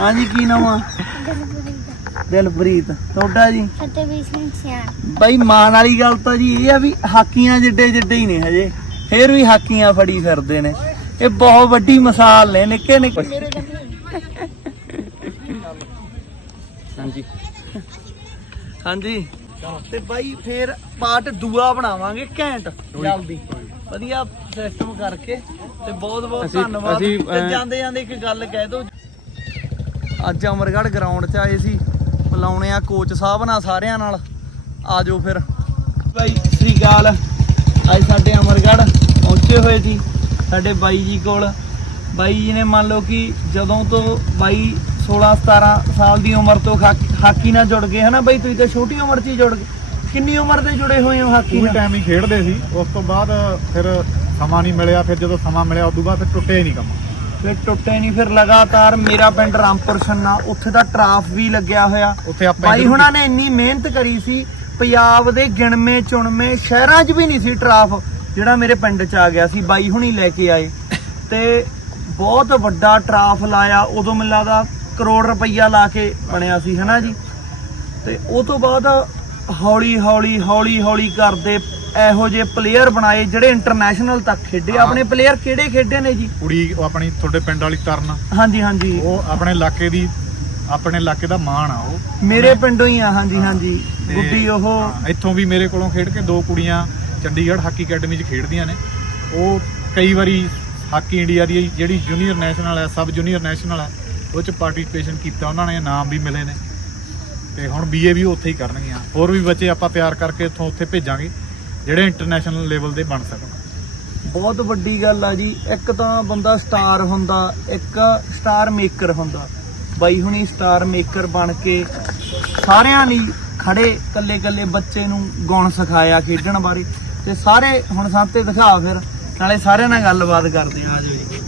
ਹਾਂਜੀ ਕੀ ਨਾਮ ਆ? ਦਿਲਪ੍ਰੀਤ। ਤੁਹਾਡਾ ਜੀ? ਫਤਿਹਵੀਰ ਸਿੰਘ ਸਿਆਣ ਬਾਈ ਮਾਨ ਵਾਲੀ ਗੱਲ ਤਾਂ ਜੀ ਇਹ ਆ ਵੀ ਹਾਕੀਆਂ ਜਿੱਡੇ ਜਿੱਡੇ ਹੀ ਨੇ ਹਜੇ। ਫੇਰ ਵੀ ਹਾਕੀਆਂ ਫੜੀ ਫਿਰਦੇ ਨੇ। ਇਹ ਬਹੁਤ ਵੱਡੀ ਮਿਸਾਲ ਨੇ ਨਿੱਕੇ ਨਿੱਕੇ। ਹਾਂਜੀ। ਹਾਂਜੀ। ਤੇ ਬਾਈ ਫੇਰ ਪਾਰਟ ਦੂਆ ਬਣਾਵਾਂਗੇ ਘੈਂਟ। ਜਲਦੀ। ਵਧੀਆ ਸਿਸਟਮ ਕਰਕੇ। ਤੇ ਬਹੁਤ ਬਹੁਤ ਧੰਨਵਾਦ। ਤੇ ਜਾਂਦੇ ਜਾਂਦੇ ਇੱਕ ਗੱਲ ਕਹਿ ਦੋ ਅੱਜ ਅਮਰਗੜ੍ਹ ਗਰਾਊਂਡ 'ਚ ਆਏ ਸੀ। ਬੁਲਾਉਣੇ ਆ ਕੋਚ ਸਾਹਿਬ ਨਾਲ ਸਾਰਿਆਂ ਨਾਲ। ਆ ਜਾਓ ਫਿਰ। ਬਾਈ ਸ੍ਰੀ ਅਕਾਲ। ਅੱਜ ਸਾਡੇ ਅਮਰਗੜ੍ਹ ਪਹੁੰਚੇ ਹੋਏ ਸੀ ਸਾਡੇ ਬਾਈ ਜੀ ਕੋਲ। ਬਾਈ ਜੀ ਨੇ ਮੰਨ ਲਓ ਕਿ ਜਦੋਂ ਤੋਂ ਬਾਈ 16 17 ਸਾਲ ਦੀ ਉਮਰ ਤੋਂ ਹਾਕ- ਨਾਲ ਜੁੜ ਗਏ ਹਨਾ ਬਾਈ? ਤੁਸੀਂ ਤਾਂ ਛੋਟੀ ਉਮਰ 'ਚ ਹੀ ਜੁੜ ਗਏ। ਕਿੰਨੀ ਉਮਰ ਦੇ ਜੁੜੇ ਹੋਏ ਹੋ ਹਾਕੀ ਨਾਲ? ਟਾਈਮ ਹੀ ਖੇਡਦੇ ਸੀ। ਉਸ ਤੋਂ ਬਾਅਦ ਫਿਰ ਸਮਾਂ ਨਹੀਂ ਮਿਲਿਆ ਫਿਰ ਜਦੋਂ ਸਮਾਂ ਮਿਲਿਆ ਉਸ ਤੋਂ ਬਾਅਦ ਫਿਰ ਟੁੱਟੇ ਹੀ ਨਹੀਂ ਕੰਮ। ਫਿਰ ਟੁੱਟੇ ਨਹੀਂ ਫਿਰ ਲਗਾਤਾਰ ਮੇਰਾ ਪਿੰਡ ਰਾਮਪੁਰ ਛੰਨਾ ਉੱਥੇ ਦਾ ਟਰਾਫ ਵੀ ਲੱਗਿਆ ਹੋਇਆ। ਉੱਥੇ ਆਪਾਂ ਬਾਈ ਹੁਣਾਂ ਨੇ ਇੰਨੀ ਮਿਹਨਤ ਕਰੀ ਸੀ ਪੰਜਾਬ ਦੇ ਗਿਣਵੇਂ ਚੁਣਵੇਂ ਸ਼ਹਿਰਾਂ 'ਚ ਵੀ ਨਹੀਂ ਸੀ ਟਰਾਫ ਜਿਹੜਾ ਮੇਰੇ ਪਿੰਡ 'ਚ ਆ ਗਿਆ ਸੀ ਬਾਈ ਹੁਣੀ ਲੈ ਕੇ ਆਏ। ਤੇ ਬਹੁਤ ਵੱਡਾ ਟਰਾਫ ਲਾਇਆ ਉਦੋਂ ਮੈਨੂੰ ਲੱਗਦਾ ਕਰੋੜ ਰੁਪਈਆ ਲਾ ਕੇ ਬਣਿਆ ਸੀ ਹਨਾ ਜੀ? ਤੇ ਉਹ ਤੋਂ ਬਾਅਦ ਹੌਲੀ ਹੌਲੀ ਹੌਲੀ ਹੌਲੀ ਕਰਦੇ ਇਹੋ ਜਿਹੇ ਪਲੇਅਰ ਬਣਾਏ ਜਿਹੜੇ ਇੰਟਰਨੈਸ਼ਨਲ ਤੱਕ ਖੇਡੇ। ਹਾਂ। ਆਪਣੇ ਪਲੇਅਰ ਕਿਹੜੇ ਖੇਡੇ ਨੇ ਜੀ? ਕੁੜੀ ਉਹ ਆਪਣੀ ਤੁਹਾਡੇ ਪਿੰਡ ਵਾਲੀ ਤਰਨ ਹਾਂਜੀ ਹਾਂਜੀ। ਉਹ ਆਪਣੇ ਇਲਾਕੇ ਦੀ ਆਪਣੇ ਇਲਾਕੇ ਦਾ ਮਾਣ ਆ ਉਹ। ਮੇਰੇ ਪਿੰਡੋਂ ਹੀ ਆ ਹਾਂਜੀ ਹਾਂਜੀ। ਤੇ- ਗੁੱਡੀ ਉਹ। ਹਾਂ, ਇੱਥੋਂ ਵੀ ਮੇਰੇ ਕੋਲੋਂ ਖੇਡ ਕੇ ਦੋ ਕੁੜੀਆਂ ਚੰਡੀਗੜ੍ਹ ਹਾਕੀ ਅਕੈਡਮੀ 'ਚ ਖੇਡਦੀਆਂ ਨੇ। ਉਹ ਕਈ ਵਾਰੀ ਹਾਕੀ ਇੰਡੀਆ ਦੀ ਜਿਹੜੀ ਜੂਨੀਅਰ ਨੈਸ਼ਨਲ ਹੈ ਸਬ ਜੂਨੀਅਰ ਨੈਸ਼ਨਲ ਹੈ ਉਹ 'ਚ ਪਾਰਟਿਸਿਪੇਸ਼ਨ ਕੀਤਾ ਉਹਨਾਂ ਨੇ ਇਨਾਮ ਵੀ ਮਿਲੇ ਨੇ। ਤੇ ਹੁਣ ਬੀਏ ਵੀ ਉੱਥੇ ਹੀ ਕਰਨਗੀਆਂ। ਹੋਰ ਵੀ ਬੱਚੇ ਆਪਾਂ ਤਿਆਰ ਕਰਕੇ ਇੱਥੋਂ ਉੱਥੇ ਭੇਜਾਂਗੇ। ਜਿਹੜੇ ਇੰਟਰਨੈਸ਼ਨਲ ਲੈਵਲ ਦੇ ਬਣ ਸਕਣ। ਬਹੁਤ ਵੱਡੀ ਗੱਲ ਆ ਜੀ, ਇੱਕ ਤਾਂ ਬੰਦਾ ਸਟਾਰ ਹੁੰਦਾ, ਇੱਕ ਸਟਾਰ ਮੇਕਰ ਹੁੰਦਾ। ਬਾਈ ਹੁਣੀ ਸਟਾਰ ਮੇਕਰ ਬਣ ਕੇ ਸਾਰਿਆਂ ਲਈ ਖੜੇ ਕੱਲੇ ਕੱਲੇ ਬੱਚੇ ਨੂੰ ਗੁਣ ਸਿਖਾਇਆ ਖੇਡਣ ਬਾਰੇ। ਤੇ ਸਾਰੇ, ਹੁਣ ਸਾਤੇ ਦਿਖਾ ਫਿਰ, ਨਾਲੇ ਸਾਰਿਆਂ ਨਾਲ ਗੱਲਬਾਤ ਕਰਦੇ ਆ ਆਜੋ ਜੀ।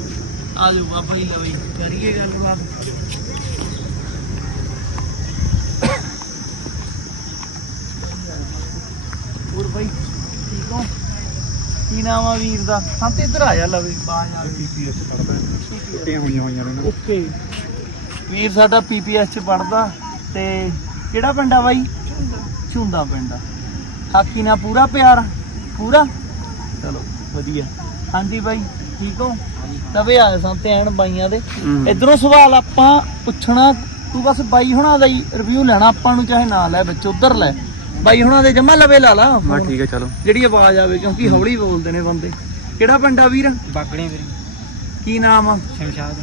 ਆਜੋ ਬਾਬਾ ਜੀ ਲਵਈ ਕਰੀਏ ਗੱਲਬਾਤ। ਹੋਰ ਬਾਈ। ਕੀ ਨਾਮ ਆ ਵੀਰ ਦਾ? ਹਾਂ ਤੇ ਇੱਧਰ ਆ ਜਾ ਲਵੇ। ਬਾਹਰ ਆ ਪੀਪੀਐਸ ਪੜਦਾ ਛੁੱਟੀਆਂ ਹੋਈਆਂ ਹੋਈਆਂ ਨੇ ਨਾ। ਓਕੇ। ਵੀਰ ਸਾਡਾ ਪੀਪੀਐਸ ਚ ਪੜਦਾ ਤੇ ਕਿਹੜਾ ਪਿੰਡ ਆ ਬਾਈ? ਝੁੰਦਾ ਪਿੰਡ ਆ। ਹਾਕੀ ਨਾਲ ਪੂਰਾ ਪਿਆਰ? ਪੂਰਾ? ਚਲੋ ਵਧੀਆ। ਹਾਂਜੀ ਬਾਈ ਠੀਕ ਹੋ? ਤਵੇ ਆਏ ਸਾਂ ਤੇ ਐਨ ਬਾਈਆਂ ਦੇ। ਇਧਰੋਂ ਸਵਾਲ ਆਪਾਂ ਪੁੱਛਣਾ ਤੂੰ ਬਸ ਬਾਈ ਹੁਣਾਂ ਦਾ ਹੀ ਰਿਵਿਊ ਲੈਣਾ ਆਪਾਂ ਨੂੰ ਚਾਹੇ ਨਾ ਲੈ ਵਿੱਚ ਉਧਰ ਲੈ। ਬਾਈ ਹੁਣਾਂ ਦੇ ਜਮਾ ਲਵੇ ਲਾ ਲਾ। phone। ਠੀਕ ਹੈ ਚਲੋ। ਜਿਹੜੀ ਆਵਾਜ਼ ਆਵੇ ਕਿਉਂਕਿ ਹੌਲੀ ਬੋਲਦੇ ਨੇ ਬੰਦੇ। ਕਿਹੜਾ ਪਿੰਡ ਆ ਵੀਰ? ਬਾਕੜੀ ਵੀਰੇ। ਕੀ ਨਾਮ ਆ? ਸ਼ਮਸ਼ਾਦ।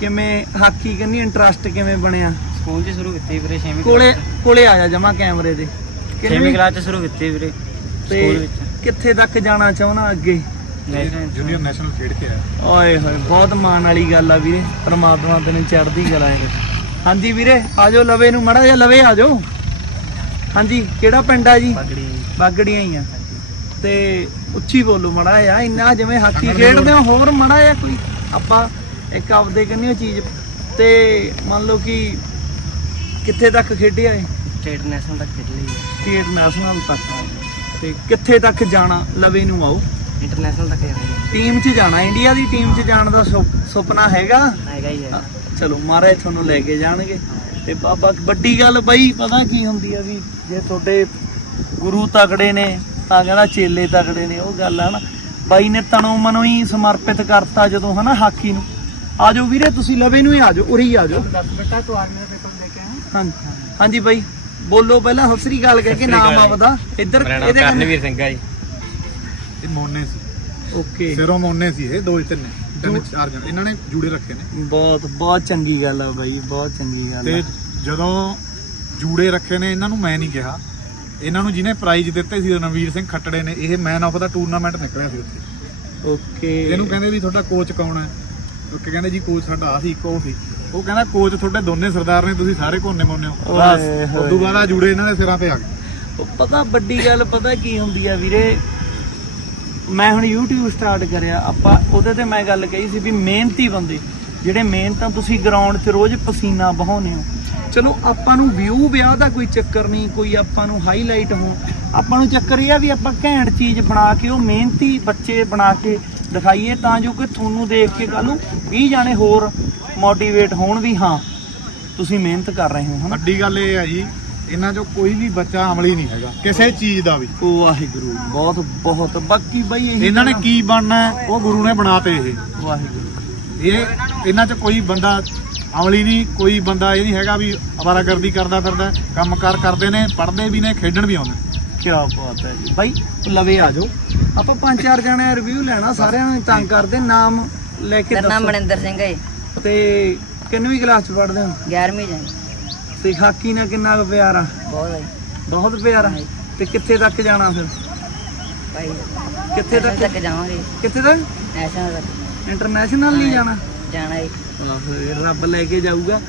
ਕਿਵੇਂ ਹਾਕੀ ਕੰਨੀ ਇੰਟਰਸਟ ਕਿਵੇਂ ਬਣਿਆ? ਸਕੂਲ 'ਚ ਸ਼ੁਰੂ ਕੀਤੀ ਵੀਰੇ 6ਵੀਂ ਕੋਲੇ ਕੋਲੇ ਆ ਜਾ ਜਮਾ ਕੈਮਰੇ ਦੇ। 6ਵੀਂ ਕਲਾਸ 'ਚ ਸ਼ੁਰੂ ਕੀਤੀ ਵੀਰੇ ਤੇ ਸਕੂਲ ਵਿੱਚ। ਕਿੱਥੇ ਤੱਕ ਜਾਣਾ ਚਾਹੁੰਦਾ ਅੱਗੇ? ਜੂਨੀਅਰ ਨੈਸ਼ਨਲ ਖੇਡ ਕੇ ਆਇਆ। ਓਏ ਹੋਏ ਬਹੁਤ ਮਾਣ ਵਾਲੀ ਗੱਲ ਆ ਵੀਰੇ। ਪ੍ਰਮਾਤਮਾ ਤੈਨੂੰ ਚੜ੍ਹਦੀ ਕਲਾ ਹੈ ਹਾਂਜੀ ਵੀਰੇ ਆਜੋ ਲਵੇ ਨੂੰ ਮੜਾ ਜਾ ਲਵੇ ਆਜੋ ਹਾਂਜੀ ਕਿਹੜਾ ਪਿੰਡ ਆ ਜੀ? ਬਾਕੜੀ ਬਾਗੜੀਆਂ ਹੀ ਆ। ਤੇ ਉੱਚੀ ਬੋਲੋ ਮੜਾ ਆ ਇੰਨਾ ਜਿਵੇਂ ਹਾਕੀ ਖੇਡਦੇ ਹੋ ਹੋਰ ਮੜਾ ਆ ਕੋਈ ਆਪਾਂ ਇੱਕ ਆਪਦੇ ਕੰਨਿਓ ਚੀਜ਼। ਤੇ ਮੰਨ ਲਓ ਕਿ ਕਿੱਥੇ ਤੱਕ ਖੇਡਿਆ ਏ ਸਟੇਟ ਨੈਸ਼ਨਲ ਤੱਕ ਖੇਡ ਲਈ ਸਟੇਟ ਨੈਸ਼ਨਲ ਤੱਕ। ਤੇ ਕਿੱਥੇ ਤੱਕ ਜਾਣਾ ਲਵੇ ਨੂੰ ਆਓ। ਇੰਟਰਨੈਸ਼ਨਲ ਤੱਕ ਜਾਣਾ ਟੀਮ 'ਚ ਜਾਣਾ ਇੰਡੀਆ ਦੀ ਟੀਮ 'ਚ ਜਾਣ ਦਾ ਸੁਪ- ਸੁਪਨਾ ਹੈਗਾ? ਹੈਗਾ ਹੀ ਹੈ। ਹਾਂ, ਚਲੋ ਮਹਾਰਾਜ ਤੁਹਾਨੂੰ ਲੈ ਕੇ ਜਾਣਗੇ। ਤੇ ਬਾਬਾ ਵੱਡੀ ਗੱਲ ਬਈ ਪਤਾ ਕੀ ਹੁੰਦੀ ਆ ਵੀ ਜੇ ਤੁਹਾਡੇ ਗੁਰੂ ਤਕੜੇ ਨੇ ਤਾਂ ਕਹਿੰਦਾ ਚੇਲੇ ਤਕੜੇ ਨੇ ਉਹ ਗੱਲ ਆ ਨਾ। ਬਾਈ ਨੇ ਤਨੋਂ ਮਨੋਂ ਹੀ ਸਮਰਪਿਤ ਕਰਤਾ ਜਦੋਂ ਹਨਾ ਹਾਕੀ ਨੂੰ। ਆਜੋ ਵੀਰੇ ਤੁਸੀਂ ਲਵੇ ਨੂੰ ਹੀ ਆਜੋ ਉਰੇ ਹੀ ਆਜੋ। ਬੇਟਾ ਤੂੰ ਆਰਮੀ ਦਾ ਪੇਪਰ ਦੇ ਕੇ ਆਇਆ ਹਾਂਜੀ ਹਾਂਜੀ ਬਾਈ ਬੋਲੋ ਪਹਿਲਾਂ ਸਤਿ ਸ੍ਰੀ ਅਕਾਲ ਕਹਿ ਕੇ ਨਾਮ ਆਪਦਾ। ਇੱਧਰ ਇਹਦੇ ਕੰਨੇ ਸਿੰਘ ਆ ਜੀ। ਇਹ ਮੋਨੇ ਸੀ। ਓਕੇ। ਸਿਰੋਂ ਮੋਨੇ ਸੀ ਇਹ ਦੋ ਤਿੰਨ। ਤਿੰਨ ਚਾਰ ਜਣ। ਇਹਨਾਂ ਨੇ ਜੂੜੇ ਰੱਖੇ ਨੇ। ਬਹੁਤ ਬਹੁਤ ਚੰਗੀ ਗੱਲ ਆ ਬਾਈ ਬਹੁਤ ਚੰਗੀ ਗੱਲ ਤੇ ਆ ਜਦੋਂ ਜੂੜੇ ਰੱਖੇ ਨੇ ਇਹਨਾਂ ਨੂੰ ਮੈਂ ਨਹੀਂ ਕਿਹਾ। ਇਹਨਾਂ ਨੂੰ ਜਿਹਨੇ ਪ੍ਰਾਈਜ਼ ਦਿੱਤੇ ਸੀ ਰਣਵੀਰ ਸਿੰਘ ਖੱਟੜੇ ਨੇ ਇਹ ਮੈਨ ਆਫ ਦਾ ਟੂਰਨਾਮੈਂਟ ਨਿਕਲਿਆ ਸੀ ਉੱਥੇ। ਓਕੇ ਇਹਨੂੰ ਕਹਿੰਦੇ ਵੀ ਤੁਹਾਡਾ ਕੋਚ ਕੌਣ ਹੈ? ਉਹ ਕਹਿੰਦੇ ਜੀ ਕੋਚ ਸਾਡਾ ਆ ਸੀ ਇੱਕੋ ਸੀ। ਉਹ ਕਹਿੰਦਾ ਕੋਚ ਤੁਹਾਡੇ ਦੋਨੇ ਸਰਦਾਰ ਨੇ ਤੁਸੀਂ ਸਾਰੇ ਕੋਨੇ ਮੋਨੇ ਹੋ। ਬਸ। ਹੋਏ। ਉਦੋਂ ਬਾਅਦ ਆ ਜੂੜੇ ਇਹਨਾਂ ਦੇ ਸਿਰਾਂ ਤੇ ਆ ਗਏ। ਉਹ ਪਤਾ ਵੱਡੀ ਗੱਲ ਪਤਾ ਕੀ ਹੁੰਦੀ ਆ ਵੀਰੇ? ਮੈਂ ਹੁਣ YouTube ਸਟਾਰਟ ਕਰਿਆ। ਆਪਾਂ ਉਹਦੇ ਤੇ ਮੈਂ ਗੱਲ ਕਹੀ ਸੀ ਵੀ ਮਿਹਨਤੀ ਬੰਦੇ ਜਿਹੜੇ ਮਿਹਨਤਾਂ ਤੁਸੀਂ ਗਰਾਊਂਡ 'ਚ ਰੋਜ਼ ਪਸੀਨਾ ਬਹਾਉਂਦੇ ਹੋ ਚਲੋ ਆਪਾਂ ਨੂੰ ਵਿਊ ਵਿਆਹ ਦਾ ਕੋਈ ਚੱਕਰ ਨਹੀਂ ਕੋਈ ਆਪਾਂ ਨੂੰ ਹਾਈਲਾਈਟ ਹੋ ਆਪਾਂ ਨੂੰ ਚੱਕਰ ਇਹ ਆ ਵੀ ਆਪਾਂ ਘੈਂਟ ਚੀਜ਼ ਬਣਾ ਕੇ ਉਹ ਮਿਹਨਤੀ ਬੱਚੇ ਬਣਾ ਕੇ ਦਿਖਾਈਏ ਤਾਂ ਜੋ ਕਿ ਤੁਹਾਨੂੰ ਦੇਖ ਕੇ ਕੱਲ ਨੂੰ 20 ਜਾਣੇ ਹੋਰ ਮੋਟੀਵੇਟ ਹੋਣ ਵੀ ਹਾਂ ਤੁਸੀਂ ਮਿਹਨਤ ਕਰ ਰਹੇ ਹੋ ਹਨਾ? ਵੱਡੀ ਗੱਲ ਇਹ ਹੈ ਜੀ ਇਹਨਾਂ 'ਚੋਂ ਕੋਈ ਵੀ ਬੱਚਾ ਅਮਲੀ ਨਹੀਂ ਹੈਗਾ ਕਿਸੇ ਚੀਜ਼ ਦਾ ਵੀ। ਉਹ ਵਾਹਿਗੁਰੂ ਬਹੁਤ ਬਹੁਤ। ਬਾਕੀ ਬਈ ਇਹੀ ਇਹਨਾਂ ਨੇ ਆ। ਕੀ ਬਣਨਾ ਹੈ, ਉਹ ਗੁਰੂ ਨੇ ਬਣਾਤੇ ਇਹ। ਵਾਹਿਗੁਰੂ। ਇਹ ਇਹਨਾਂ 'ਚ ਕੋਈ ਬੰਦਾ ਅਮਲੀ ਨਹੀਂ ਕੋਈ ਬੰਦਾ ਇਹ ਨਹੀਂ ਹੈਗਾ ਵੀ ਅਵਾਰਾਗਰਦੀ ਕਰਦਾ ਫਿਰਦਾ ਕੰਮਕਾਰ ਕਰਦੇ ਨੇ ਪੜ੍ਹਦੇ ਵੀ ਨੇ ਖੇਡਣ ਵੀ ਆਉਂਦੇ ਕੀ ਬਾਤ ਹੈ ਜੀ। ਬਾਈ ਲਵੇ ਆ ਜਾਓ। ਆਪਾਂ ਪੰਜ ਚਾਰ ਜਣੇ ਰਿਵਿਊ ਲੈਣਾ ਸਾਰਿਆਂ ਨੂੰ ਤੰਗ ਕਰਦੇ ਨਾਮ ਲੈ ਕੇ ਮੇਰਾ ਨਾਮ ਦੱਸੋ। ਮਨਿੰਦਰ ਸਿੰਘ ਹੈ ਤੇ ਕਿੰਨਵੀਂ ਕਲਾਸ ਚ ਪੜ੍ਹਦੇ ਹੋ? 11ਵੀਂ ਜਾਈ ਤੇ ਹਾਕੀ ਨਾਲ ਕਿੰਨਾ ਕੁ ਪਿਆਰ ਆ? ਬਹੁਤ ਹੈ ਬਹੁਤ ਪਿਆਰ ਆ? ਤੇ ਕਿੱਥੇ ਤੱਕ ਜਾਣਾ ਫਿਰ? ਭਾਈ ਕਿੱਥੇ ਤੱਕ? ਤੱਕ ਜਾਵਾਂਗੇ। ਕਿੱਥੇ ਤੱਕ? ਨੈਸ਼ਨਲ ਤੱਕ। ਇੰਟਰਨੈਸ਼ਨਲ ਨਹੀਂ ਜਾਣਾ? ਜਾਣਾ ਹੈ ਚਲੋ ਫਿਰ ਰੱਬ ਲੈ ਕੇ ਜਾਊਗਾ।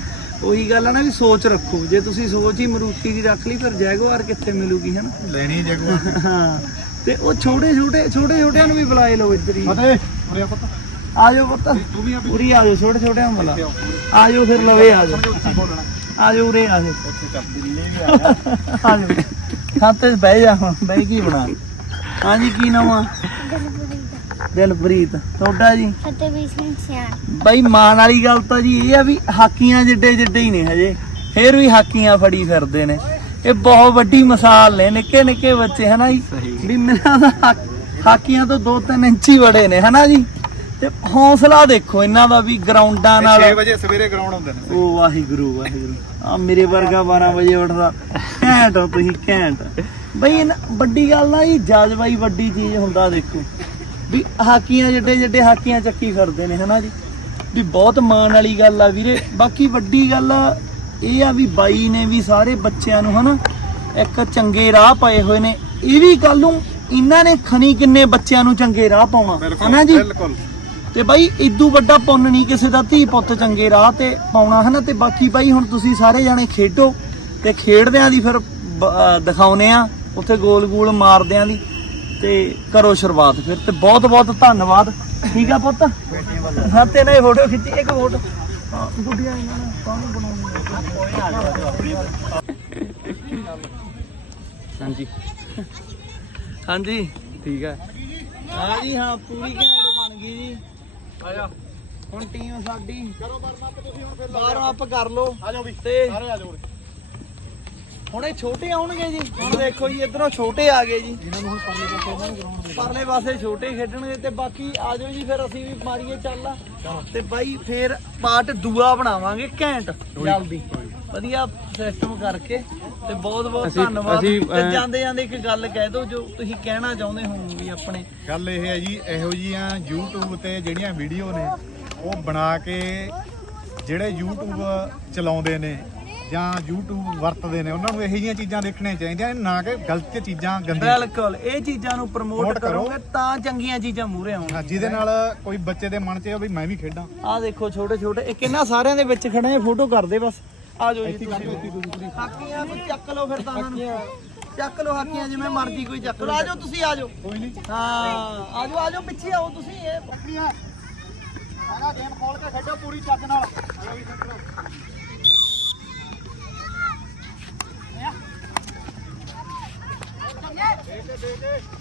ਉਹੀ ਗੱਲ ਆ ਨਾ ਵੀ ਸੋਚ ਰੱਖੋ। ਜੇ ਤੁਸੀਂ ਸੋਚ ਹੀ ਮਰੂਤੀ ਦੀ ਰੱਖ ਲਈ ਫਿਰ ਜੈਗੁਆਰ ਕਿੱਥੇ ਮਿਲੂਗੀ ਹਨਾ? ਲੈਣੀ ਜਗਵਾ ਹਾਂ ਤੇ ਉਹ ਛੋਟੇ ਛੋਟੇ ਛੋਟੇ ਛੋਟਿਆਂ ਨੂੰ ਵੀ ਬੁਲਾਏ ਲਓ ਇੱਧਰ ਹੀ। ਫਤਿਹ ਉਰੇ ਆ ਪੁੱਤ। ਆ ਜਾਓ ਪੁੱਤ। ਤੂੰ ਵੀ ਉਰੀ ਆ ਜਾਓ ਛੋਟੇ ਛੋਟਿਆਂ ਨੂੰ ਬੁਲਾ ਆ ਜਾਓ ਫਿਰ ਲਵੇ ਆ ਜਾਓ। ਉੱਚੀ ਬੋਲਣਾ। ਆ ਜਾਓ ਉਰੇ ਆ ਜਾਓ। ਉੱਥੇ ਚੱਪ ਦਿੱਲੀ ਵੀ ਆ। ਆ ਜਾਓ। ਖਾਤੇ ਬਹਿ ਜਾ ਹੁਣ ਬਹਿ ਕੀ ਬਣਾ। ਹਾਂਜੀ ਕੀ ਨਾਮ ਆ? ਦਿਲਪ੍ਰੀਤ ਤੁਹਾਡਾ ਜੀ? ਫਤਿਹਵੀਰ ਸਿੰਘ ਸਿਆਣ ਬਾਈ ਮਾਣ ਵਾਲੀ ਗੱਲ ਤਾਂ ਜੀ ਇਹ ਆ ਵੀ ਹਾਕੀਆਂ ਜਿੱਡੇ ਜਿੱਡੇ ਹੀ ਨੇ ਹਜੇ। ਫੇਰ ਵੀ ਹਾਕੀਆਂ ਫੜੀ ਫਿਰਦੇ ਨੇ। ਇਹ ਬਹੁਤ ਵੱਡੀ ਮਿਸਾਲ ਨੇ ਨਿੱਕੇ ਨਿੱਕੇ ਬੱਚੇ ਹਨਾ ਜੀ? ਵੀ ਮੇਰਾ ਤਾਂ ਹਾਕ- ਹਾਕੀਆਂ ਤੋਂ 2-3 ਇੰਚ ਹੀ ਬੜੇ ਨੇ ਹਨਾ ਜੀ? ਤੇ ਹੌਸਲਾ ਦੇਖੋ ਇਹਨਾਂ ਦਾ ਵੀ ਗਰਾਊਂਡਾਂ ਨਾਲ। 6 ਵਜੇ ਸਵੇਰੇ ਗਰਾਊਂਡ ਹੁੰਦੇ ਨੇ। ਉਹ ਵਾਹਿਗੁਰੂ ਵਾਹਿਗੁਰੂ। ਆ ਮੇਰੇ ਵਰਗਾ 12 ਵਜੇ ਉੱਠਦਾ। ਘੈਂਟ ਹੋ ਤੁਸੀਂ ਘੈਂਟ। ਬਈ ਇਹਨਾਂ- ਵੱਡੀ ਗੱਲ ਨਾ ਇਹ ਜਜ਼ਬਾ ਹੀ ਵੱਡੀ ਚੀਜ਼ ਹੁੰਦਾ ਦੇਖੋ। ਵੀ ਹਾਕੀਆਂ ਜਿੱਡੇ ਜਿੱਡੇ ਹਾਕੀਆਂ ਚੱਕੀ ਫਿਰਦੇ ਨੇ ਹਨਾ ਜੀ? ਵੀ ਬਹੁਤ ਮਾਣ ਵਾਲੀ ਗੱਲ ਆ ਵੀਰੇ। ਬਾਕੀ ਵੱਡੀ ਗੱਲ ਇਹ ਆ ਵੀ ਬਾਈ ਨੇ ਵੀ ਸਾਰੇ ਬੱਚਿਆਂ ਨੂੰ ਹਨਾ ਇੱਕ ਚੰਗੇ ਰਾਹ ਪਏ ਹੋਏ ਨੇ। ਇਹ ਵੀ ਕੱਲ ਨੂੰ ਇਹਨਾਂ ਨੇ ਖਣੀ ਕਿੰਨੇ ਬੱਚਿਆਂ ਨੂੰ ਚੰਗੇ ਰਾਹ ਪਾਉਣਾ ਹਨਾ ਜੀ? ਬਿਲਕੁਲ। ਤੇ ਬਾਈ ਇਦੋਂ ਵੱਡਾ ਪੁੰਨ ਨਹੀਂ ਕਿਸੇ ਦਾ ਧੀ ਪੁੱਤ ਚੰਗੇ ਰਾਹ ਤੇ ਪਾਉਣਾ ਹਨਾ? ਤੇ ਬਾਕੀ ਬਾਈ ਹੁਣ ਤੁਸੀਂ ਸਾਰੇ ਜਾਣੇ ਖੇਡੋ ਤੇ ਖੇਡਦਿਆਂ ਦੀ ਫਿਰ ਦਿਖਾਉਨੇ ਆ ਉੱਥੇ ਗੋਲ ਗੋਲ ਮਾਰਦਿਆਂ ਦੀ। ਤੇ ਕਰੋ ਸ਼ੁਰੂਆਤ ਫਿਰ ਤੇ ਬਹੁਤ ਬਹੁਤ ਧੰਨਵਾਦ। ਠੀਕ ਆ ਪੁੱਤ? ਹਾਂ ਤੇ ਨੇ ਫੋਟੋ ਖਿੱਚੀ ਇੱਕ ਫੋਟੋ ਹਾਂ, ਗੁੱਡੀਆਂ ਇਹਨਾਂ ਨੇ ਕਾਹਨੂੰ ਬਣਾਉਣੀ ਹਾਂਜੀ। ਹਾਂਜੀ। ਠੀਕ ਹੈ ਹਾਂ ਜੀ ਹਾਂ ਪੂਰੀ ਘੈਂਟ ਬਣ ਗਈ ਜੀ। ਆਜਾ। ਹੁਣ ਟੀਮ ਸਾਡੀ। ਕਰੋ ਅਪ ਤੁਸੀਂ ਹੁਣ ਫਿਰ ਬਾਹਰੋਂ ਅਪ ਕਰ ਲਓ। ਆ ਜਾਓ ਵੀ। ਤੇ ਸਾਰੇ ਆ ਜਾਓ ਹੁਣ ਇਹ ਛੋਟੇ ਆਉਣਗੇ ਜੀ। ਹੁਣ ਦੇਖੋ ਜੀ ਇਧਰੋਂ ਛੋਟੇ ਆ ਗਏ ਜੀ। ਇਹਨਾਂ ਨੂੰ ਹੁਣ ਪਰਲੇ ਪਾਸੇ ਇਹਨਾਂ ਨੂੰ ਗਰਾਊਂਡ ਦੇ ਪਰਲੇ ਪਾਸੇ ਛੋਟੇ ਖੇਡਣਗੇ ਤੇ ਬਾਕੀ ਆ ਜਾਓ ਜੀ ਫਿਰ ਅਸੀਂ ਵੀ ਮਾਰੀਏ ਚੱਲ। ਤੇ ਬਾਈ ਫੇਰ ਪਾਰਟ ਦੂਆ ਬਣਾਵਾਂਗੇ ਘੈਂਟ। ਜਲਦੀ। ਵਧੀਆ ਸਿਸਟਮ ਕਰਕੇ। ਤੇ ਬਹੁਤ ਬਹੁਤ ਧੰਨਵਾਦ। ਤੇ ਜਾਂਦੇ ਜਾਂਦੇ ਇੱਕ ਗੱਲ ਕਹਿ ਦਿਓ ਜੋ ਤੁਸੀਂ ਕਹਿਣਾ ਚਾਹੁੰਦੇ ਹੋ ਵੀ ਆਪਣੇ। ਗੱਲ ਇਹ ਹੈ ਜੀ ਇਹੋ ਜੀਆਂ YouTube ਤੇ ਜਿਹੜੀਆਂ ਵੀਡੀਓ ਨੇ ਉਹ ਬਣਾ ਕੇ ਜਿਹੜੇ YouTube ਚਲਾਉਂਦੇ ਨੇ ਜਾਂ YouTube ਵਰਤਦੇ ਨੇ ਉਹਨਾਂ ਨੂੰ ਇਹੋ ਜਿਹੀਆਂ ਚੀਜ਼ਾਂ ਦੇਖਣੀਆਂ ਚਾਹੀਦੀਆਂ ਨਾ ਕਿ ਗਲਤ ਚੀਜ਼ਾਂ ਗੰਦੀਆਂ ਬਿਲਕੁਲ ਇਹ ਚੀਜ਼ਾਂ ਨੂੰ ਪ੍ਰਮੋਟ Promote ਕਰੋ। ਕਰੋਗੇ ਤਾਂ ਚੰਗੀਆਂ ਚੀਜ਼ਾਂ ਮੂਹਰੇ ਆਉਣਗੀਆਂ ਹਾਂ, ਜਿਹਦੇ ਨਾਲ ਕੋਈ ਬੱਚੇ ਦੇ ਮਨ 'ਚ ਇਹ ਵੀ ਮੈਂ ਵੀ ਖੇਡਾਂ। ਆ ਦੇਖੋ ਛੋਟੇ ਛੋਟੇ ਇਹ ਕਿੰਨਾ ਸਾਰਿਆਂ ਦੇ ਵਿੱਚ ਖੜੇ ਆ ਫੋਟੋ ਕਰਦੇ ਬਸ। ਆ ਜਾਓ ਜੀ ਤੁਸੀਂ। ਹਾਕੀਆਂ ਕੋਈ ਚੱਕ ਲਓ ਫਿਰ ਤਾਂ ਉਹਨਾਂ ਨੂੰ। ਚੱਕ ਲਓ ਹਾਕੀਆਂ ਜਿਵੇਂ ਮਰਜ਼ੀ ਕੋਈ ਚੱਕ ਲਓ। ਆ ਜਾਓ ਤੁਸੀਂ ਆ ਜਾਓ। ਕੋਈ ਨਹੀਂ। ਹਾਂ ਆ ਜਾਓ ਆ ਜਾਓ ਪਿੱਛੇ ਆਓ ਤੁਸੀਂ ਇਹ ਬੱਕਰੀਆਂ ਸਾਰਾ ਗੇਮ ਖੋਲ ਕੇ ਖੇਡੋ ਪੂਰੀ ਚੱਜ ਨਾਲ। baby.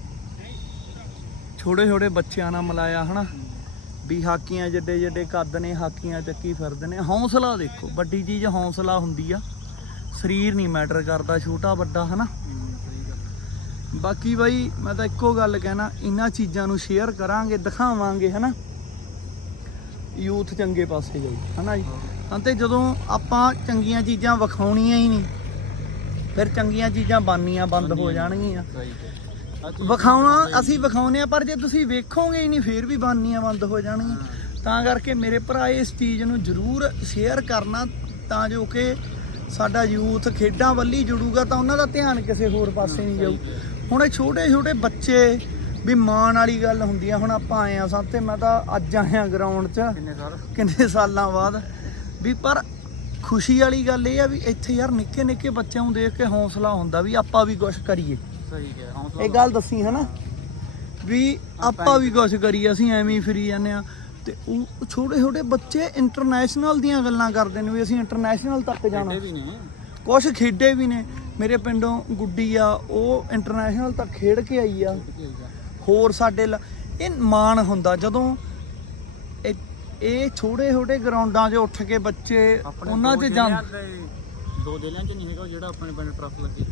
ਛੋਟੇ ਛੋਟੇ ਬੱਚਿਆਂ ਨਾਲ ਮਿਲਾਇਆ ਹਨਾ? ਵੀ ਹਾਕੀਆਂ ਜੱਡੇ ਜੱਡੇ ਕੱਦ ਨੇ ਹਾਕੀਆਂ ਚੱਕੀ ਫਿਰਦੇ ਨੇ। ਹੌਸਲਾ ਦੇਖੋ ਵੱਡੀ ਚੀਜ਼ ਹੌਸਲਾ ਹੁੰਦੀ ਆ। ਸਰੀਰ ਨਹੀਂ ਮੈਟਰ ਕਰਦਾ ਛੋਟਾ ਵੱਡਾ ਹਨਾ? ਬਾਕੀ ਬਾਈ ਮੈਂ ਤਾਂ ਇੱਕੋ ਗੱਲ ਕਹਿਣਾ ਇਹਨਾਂ ਚੀਜ਼ਾਂ ਨੂੰ ਸ਼ੇਅਰ ਕਰਾਂਗੇ ਦਿਖਾਵਾਂਗੇ ਹਨਾ? ਯੂਥ ਚੰਗੇ ਪਾਸੇ ਜਾਊ ਹਨਾ ਜੀ? ਹਾਂ ਤੇ ਜਦੋਂ ਆਪਾਂ ਚੰਗੀਆਂ ਚੀਜ਼ਾਂ ਵਿਖਾਉਣੀਆਂ ਹੀ ਨਹੀਂ ਫਿਰ ਚੰਗੀਆਂ ਚੀਜ਼ਾਂ ਬਾਨੀਆਂ ਬੰਦ ਹੋ ਜਾਣਗੀਆਂ। ਵਿਖਾਉਣਾ ਅਸੀਂ ਵਿਖਾਉਨੇ ਆ ਪਰ ਜੇ ਤੁਸੀਂ ਵੇਖੋਗੇ ਹੀ ਨਹੀਂ ਫੇਰ ਵੀ ਬਾਨੀਆਂ ਬੰਦ ਹੋ ਜਾਣਗੀਆਂ। ਤਾਂ ਕਰਕੇ ਮੇਰੇ ਭਰਾ ਇਸ ਚੀਜ਼ ਨੂੰ ਜ਼ਰੂਰ ਸ਼ੇਅਰ ਕਰਨਾ ਤਾਂ ਜੋ ਕਿ ਸਾਡਾ ਯੂਥ ਖੇਡਾਂ ਵੱਲੀ ਜੁੜੂਗਾ ਤਾਂ ਉਹਨਾਂ ਦਾ ਧਿਆਨ ਕਿਸੇ ਹੋਰ ਪਾਸੇ ਨਹੀਂ ਜਾਊ। ਹੁਣ ਇਹ ਛੋਟੇ ਛੋਟੇ ਬੱਚੇ ਵੀ ਮਾਣ ਵਾਲੀ ਗੱਲ ਹੁੰਦੀ ਆ ਹੁਣ ਆਪਾਂ ਆਏ ਆ ਸਾਂ ਤੇ ਮੈਂ ਤਾਂ ਅੱਜ ਆਇਆ ਗਰਾਊਂਡ 'ਚ। ਕਿੰਨੇ ਸਾਲ? ਕਿੰਨੇ ਸਾਲਾਂ ਬਾਅਦ। ਵੀ ਪਰ ਖੁਸ਼ੀ ਵਾਲੀ ਗੱਲ ਇਹ ਆ ਵੀ ਇੱਥੇ ਯਾਰ ਨਿੱਕੇ ਨਿੱਕੇ ਬੱਚਿਆਂ ਨੂੰ ਦੇਖ ਕੇ ਹੌਸਲਾ ਹੁੰਦਾ ਵੀ ਆਪਾਂ ਵੀ ਕੁਝ ਕਰੀਏ। ਸਹੀ ਹੈ ਹੌਸਲਾ ਇਹ ਗੱਲ ਦੱਸੀ ਹੈ ਨਾ ਵੀ ਆਪਾਂ ਵੀ ਕੁਝ ਕਰੀਏ ਅਸੀਂ ਐਵੇਂ ਹੀ ਫਿਰੀ ਜਾਂਦੇ ਆ ਤੇ ਉਹ ਛੋਟੇ ਛੋਟੇ ਬੱਚੇ ਇੰਟਰਨੈਸ਼ਨਲ ਦੀਆਂ ਗੱਲਾਂ ਕਰਦੇ ਨੇ ਵੀ ਅਸੀਂ ਇੰਟਰਨੈਸ਼ਨਲ ਤੱਕ ਜਾਣਾ। ਵੀ ਨੇ। ਕੁਝ ਖੇਡੇ ਵੀ ਨੇ। ਮੇਰੇ ਪਿੰਡੋਂ ਗੁੱਡੀ ਆ ਉਹ ਇੰਟਰਨੈਸ਼ਨਲ ਤੱਕ ਖੇਡ ਕੇ ਆਈ ਆ। ਹੋਰ ਸਾਡੇ ਇਹ ਮਾਣ ਹੁੰਦਾ ਜਦੋਂ ਇਹ ਇਹ ਛੋਟੇ ਛੋਟੇ ਗਰਾਊਂਡਾਂ 'ਚ ਉੱਠ ਕੇ ਬੱਚੇ ਉਹਨਾਂ 'ਚ ਜਾਂ ਦੋ ਜ਼ਿਲ੍ਹਿਆਂ 'ਚ ਨਹੀਂ ਹੈਗਾ ਜਿਹੜਾ ਆਪਣੇ ਪਿੰਡ ਟਰੱਫ ਲੱਗੇ।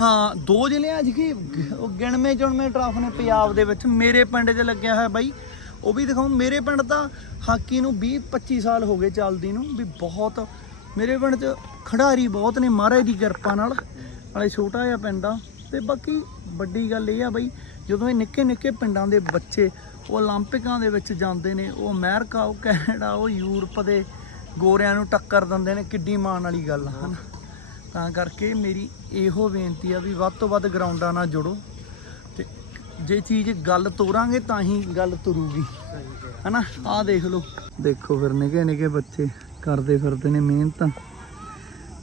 ਹਾਂ ਦੋ ਜ਼ਿਲ੍ਹਿਆਂ 'ਚ ਕੀ ਗ- ਉਹ ਗਿਣਵੇਂ ਚੁਣਵੇਂ ਟਰਫ ਨੇ ਪੰਜਾਬ ਦੇ ਵਿੱਚ ਮੇਰੇ ਪਿੰਡ 'ਚ ਲੱਗਿਆ ਹੋਇਆ ਬਾਈ ਉਹ ਵੀ ਦਿਖਾਉਂ ਮੇਰੇ ਪਿੰਡ ਤਾਂ ਹਾਕੀ ਨੂੰ 20 25 ਸਾਲ ਹੋ ਗਏ ਚੱਲਦੀ ਨੂੰ ਵੀ ਬਹੁਤ ਮੇਰੇ ਪਿੰਡ 'ਚ ਖਿਡਾਰੀ ਬਹੁਤ ਨੇ ਮਹਾਰਾਜ ਦੀ ਕਿਰਪਾ ਨਾਲ ਨਾਲੇ ਛੋਟਾ ਜਿਹਾ ਪਿੰਡ ਆ ਤੇ ਬਾਕੀ ਵੱਡੀ ਗੱਲ ਇਹ ਆ ਬਾਈ ਜਦੋਂ ਇਹ ਨਿੱਕੇ ਨਿੱਕੇ ਪਿੰਡਾਂ ਦੇ ਬੱਚੇ ਉਹ 올림픽ਾਂ ਦੇ ਵਿੱਚ ਜਾਂਦੇ ਨੇ ਉਹ ਅਮਰੀਕਾ ਉਹ ਕੈਨੇਡਾ ਉਹ ਯੂਰਪ ਦੇ ਗੋਰਿਆਂ ਨੂੰ ਟੱਕਰ ਦਿੰਦੇ ਨੇ ਕਿੱਡੀ ਮਾਣ ਵਾਲੀ ਗੱਲ ਆ ਹਨਾ ਤਾਂ ਕਰਕੇ ਮੇਰੀ ਇਹੋ ਬੇਨਤੀ ਆ ਵੀ ਵੱਧ ਤੋਂ ਵੱਧ ਗਰਾਊਂਡਾਂ ਨਾਲ ਜੁੜੋ ਤੇ ਜੇ ਚੀਜ਼ ਗੱਲ ਤੋਰਾਂਗੇ ਤਾਂ ਹੀ ਗੱਲ ਤੁਰੂਗੀ। ਹਨਾ? ਆਹ ਦੇਖ ਲਓ। ਦੇਖੋ ਫਿਰ ਨਿੱਕੇ ਨਿੱਕੇ ਬੱਚੇ ਕਰਦੇ ਫਿਰਦੇ ਨੇ ਮਿਹਨਤ।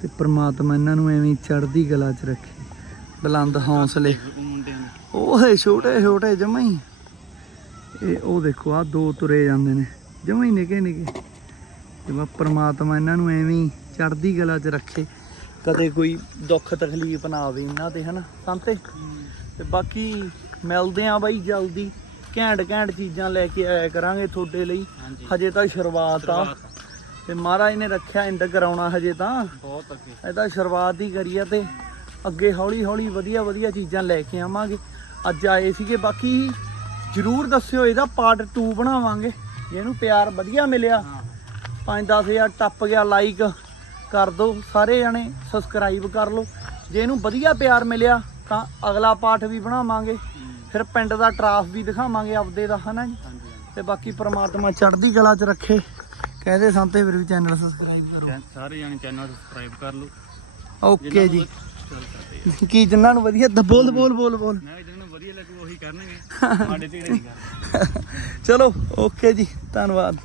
ਤੇ ਪ੍ਰਮਾਤਮਾ ਇਹਨਾਂ ਨੂੰ ਐਵੇਂ ਚੜ੍ਹਦੀ ਕਲਾ 'ਚ ਰੱਖੇ। ਬੁਲੰਦ ਹੌਸਲੇ। ਮੁੰਡਿਆਂ ਛੋਟੇ ਛੋਟੇ ਜਮਾਂ ਹੀ। ਇਹ ਉਹ ਦੇਖੋ ਆ ਦੋ ਤੁਰੇ ਜਾਂਦੇ ਨੇ। ਜਮਾਂ ਹੀ ਨਿੱਕੇ ਨਿੱਕੇ। ਤੇ ਬਾ ਪ੍ਰਮਾਤਮਾ ਇਹਨਾਂ ਨੂੰ ਐਵੇਂ ਚੜ੍ਹਦੀ ਕਲਾ 'ਚ ਰੱਖੇ। ਕਦੇ ਕੋਈ ਦੁੱਖ ਤਕਲੀਫ ਨਾ ਆਵੇ ਇਹਨਾਂ ਤੇ ਹਨਾ ਸੰਤੇ ਤੇ ਬਾਕੀ ਮਿਲਦੇ ਆ ਬਾਈ ਜਲਦੀ ਘੈਂਟ ਘੈਂਟ ਚੀਜ਼ਾਂ ਲੈ ਕੇ ਆਇਆ ਕਰਾਂਗੇ ਤੁਹਾਡੇ ਲਈ। ਹਾਂਜੀ। ਤਾਂ ਸ਼ੁਰੂਆਤ ਆ। ਤੇ ਮਹਾਰਾਜ ਨੇ ਰੱਖਿਆ ਇੰਦ ਕਰਾਉਣਾ ਹਜੇ ਤਾਂ। ਬਹੁਤ ਅੱਗੇ। ਇਹ ਤਾਂ ਸ਼ੁਰੂਆਤ ਹੀ ਕਰੀ ਆ ਤੇ ਅੱਗੇ ਹੌਲੀ ਹੌਲੀ ਵਧੀਆ ਵਧੀਆ ਚੀਜ਼ਾਂ ਲੈ ਕੇ ਆਵਾਂਗੇ। ਅੱਜ ਆਏ ਸੀਗੇ ਬਾਕੀ ਜਰੂਰ ਦੱਸਿਓ ਇਹਦਾ ਪਾਰਟ 2 ਬਣਾਵਾਂਗੇ। ਇਹਨੂੰ ਪਿਆਰ ਵਧੀਆ ਮਿਲਿਆ। ਹਾਂ। 5-10000 ਟੱਪ ਗਿਆ ਲਾਈਕ ਕਰ ਦਿਓ ਸਾਰੇ ਜਣੇ ਸਬਸਕ੍ਰਾਈਬ ਕਰ ਲਓ। ਜੇ ਇਹਨੂੰ ਵਧੀਆ ਪਿਆਰ ਮਿਲਿਆ ਤਾਂ ਅਗਲਾ ਪਾਰਟ ਵੀ ਬਣਾਵਾਂਗੇ। ਫਿਰ ਪਿੰਡ ਦਾ ਟਰਾਫ ਵੀ ਦਿਖਾਵਾਂਗੇ ਆਪਦੇ ਦਾ ਹਨਾ ਜੀ? ਤੇ ਬਾਕੀ ਪ੍ਰਮਾਤਮਾ ਚੜ੍ਹਦੀ ਕਲਾ 'ਚ ਰੱਖੇ। ਕਹਦੇ ਸੰਤੇ ਵੀਰ ਵੀ ਚੈਨਲ ਸਬਸਕ੍ਰਾਈਬ ਕਰੋ। ਸਾਰੇ ਜਾਣੇ ਚੈਨਲ ਸਬਸਕ੍ਰਾਈਬ ਕਰ ਲਓ। ਓਕੇ ਜੀ। ਕੀ ਜਿੰਨਾਂ ਨੂੰ ਵਧੀਆ ਬੋਲ ਬੋਲ ਬੋਲ ਬੋਲ। ਮੈਂ ਜਿਹਨਾਂ ਨੂੰ ਵਧੀਆ ਲੱਗੂ ਉਹੀ ਕਰਨਗੇ। ਸਾਡੇ ਢੀੜੇ ਨਹੀਂ ਕਰਦੇ ਚਲੋ ਓਕੇ ਜੀ। ਧੰਨਵਾਦ।